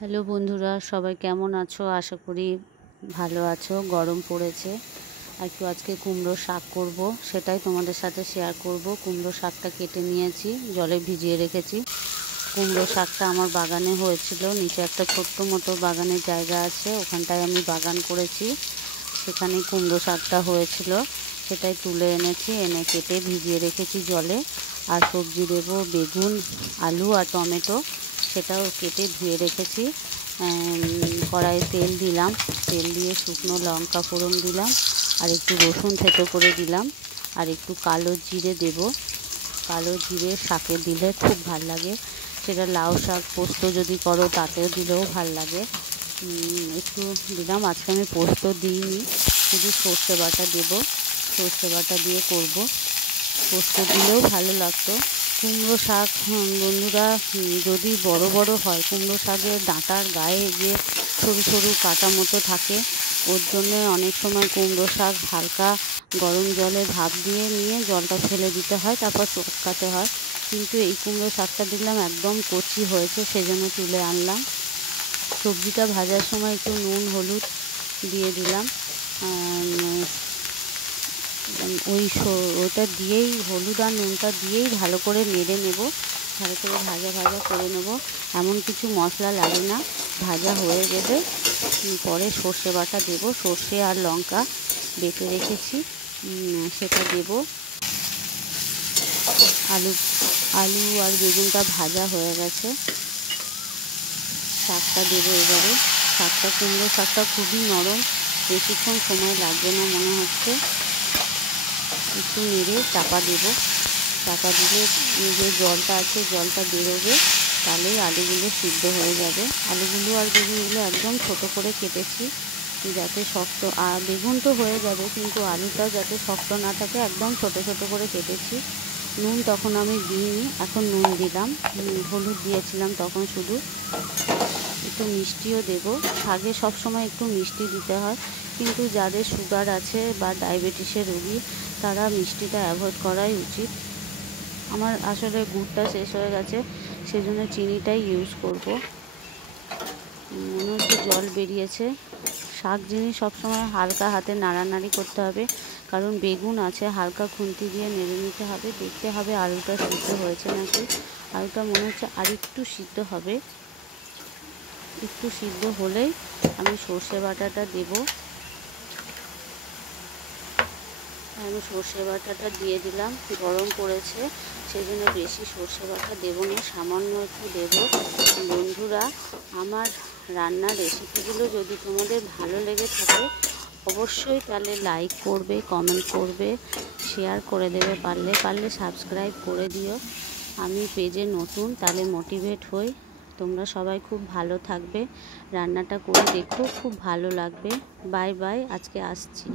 Hello বন্ধুরা, সবাই কেমন আছো? আশা করি ভালো আছো। গরম পড়েছে, একটু আজকে কুমড়ো শাক করব, সেটাই তোমাদের সাথে শেয়ার করব। কুমড়ো শাকটা কেটে নিয়েছি, জলে ভিজিয়ে রেখেছি। কুমড়ো শাকটা আমার বাগানে হয়েছিল, নিচে একটা ছোট্ট মতো বাগানের জায়গা আছে, ওখানটায় আমি বাগান করেছি, সেখানে কুমড়ো শাকটা হয়েছিল। সেটাই তুলে এনেছি, এনে কেটে ভিজিয়ে রেখেছি জলে। আর সবজি দেবো বেগুন, আলু আর টমেটো, সেটাও কেটে ধুয়ে রেখেছি। কড়াইয়ে তেল দিলাম, তেল দিয়ে শুকনো লঙ্কা ফোড়ন দিলাম, আর একটু রসুন থেতো করে দিলাম, আর একটু কালো জিরে দেব। কালো জিরে শাকে দিলে খুব ভাল লাগে, সেটা লাউ শাক পোস্ত যদি করো তাতেও দিলেও ভাল লাগে। একটু দিলাম। আজকে আমি পোস্ত দিইনি, শুধু সর্ষে বাটা দেব, সর্ষে বাটা দিয়ে করব। পোস্ত দিলেও ভালো লাগতো। কুমড়ো শাক বন্ধুরা যদি বড় বড় হয়, কুমড়ো শাকের ডাঁটার গায়ে যে সরু সরু কাটা মতো থাকে, ওর জন্যে অনেক সময় কুমড়ো শাক হালকা গরম জলে ভাপ দিয়ে নিয়ে জলটা ফেলে দিতে হয়, তারপর চটকাতে হয়। কিন্তু এই কুমড়ো শাকটা দেখলাম একদম কচি হয়েছে, সেজন্য তুলে আনলাম। সবজিটা ভাজার সময় একটু নুন হলুদ দিয়ে দিলাম। ওটা দিয়েই, হলুদ আর নুনটা দিয়েই ভালো করে নেড়ে নেব, ভালো করে ভাজা ভাজা করে নেব। এমন কিছু মশলা লাগে না, ভাজা হয়ে গেলে পরে সর্ষে বাটা দেব, সর্ষে আর লঙ্কা বেটে রেখেছি, সেটা দেব। আলু আলু আর বেগুনটা ভাজা হয়ে গেছে, শাকটা দেবো এবারে। শাকটা, কুমড়ো শাকটা খুবই নরম, বেশিক্ষণ সময় লাগবে না মনে হচ্ছে। একটু নেড়ে চাপা দেব, চাপা দিলে যে জলটা আছে জলটা বেরোবে, তাহলেই আলুগুলো সিদ্ধ হয়ে যাবে। আলুগুলো আর বেগুনগুলো একদম ছোটো করে কেটেছি, যাতে শক্ত, আর বেগুন তো হয়ে যাবে কিন্তু আলুটা যাতে শক্ত না থাকে, একদম ছোটো ছোটো করে কেটেছি। নুন তখন আমি দিইনি, এখন নুন দিলাম। হলুদ দিয়েছিলাম তখন শুধু। একটু মিষ্টিও দেব, শাকে সবসময় একটু মিষ্টি দিতে হয়, কিন্তু যাদের সুগার আছে বা ডায়াবেটিসের রোগী, তারা মিষ্টিটা অ্যাভয়েড করাই উচিত। আমার আসলে গুড়টা শেষ হয়ে গেছে, সেজন্য চিনিটাই ইউজ করব। মনে হচ্ছে জল বেরিয়েছে। শাক জিনিস সবসময় হালকা হাতে নাড়ানাড়ি করতে হবে, কারণ বেগুন আছে, হালকা খুন্তি দিয়ে নেড়ে নিতে হবে। দেখতে হবে আলুটা সিদ্ধ হয়েছে নাকি। আলুটা মনে হচ্ছে আর একটু সিদ্ধ হবে, একটু সিদ্ধ হলেই আমি সর্ষে বাটাটা দেব। আমি সর্ষে বাটাটা দিয়ে দিলাম। গরম পড়েছে, সেই জন্য বেশি সর্ষে বাটা দেবো না, সামান্য একটু দেবো। বন্ধুরা, আমার রান্নার রেসিপিগুলো যদি তোমাদের ভালো লেগে থাকে, অবশ্যই তাহলে লাইক করবে, কমেন্ট করবে, শেয়ার করে দেবে, পারলে সাবস্ক্রাইব করে দিও। আমি পেজে নতুন, তাহলে মোটিভেট হই। তোমরা সবাই খুব ভালো থাকবে, রান্নাটা করে দেখো, খুব ভালো লাগবে। বাই বাই, আজকে আসছি।